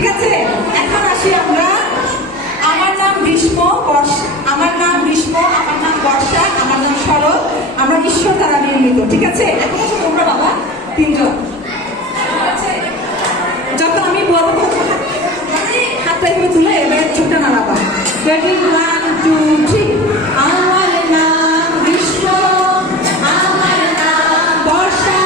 ঠিক আছে? এখন আসি আমরা। আমার নাম গ্রীষ্ম আমার নাম গ্রীষ্ম আমার নাম বর্ষা, আমার নাম শরৎ। আমরা ঈশ্বর দ্বারা নির্মিত, ঠিক আছে? এখন হচ্ছে তোমরা বাবা, তিনজন। যত আমি বলব মানে হাতটা এভাবে তুলে এবার চোখটা নাড়াবা। রেডি আমার নাম গ্রীষ্ম আমার নাম বর্ষা।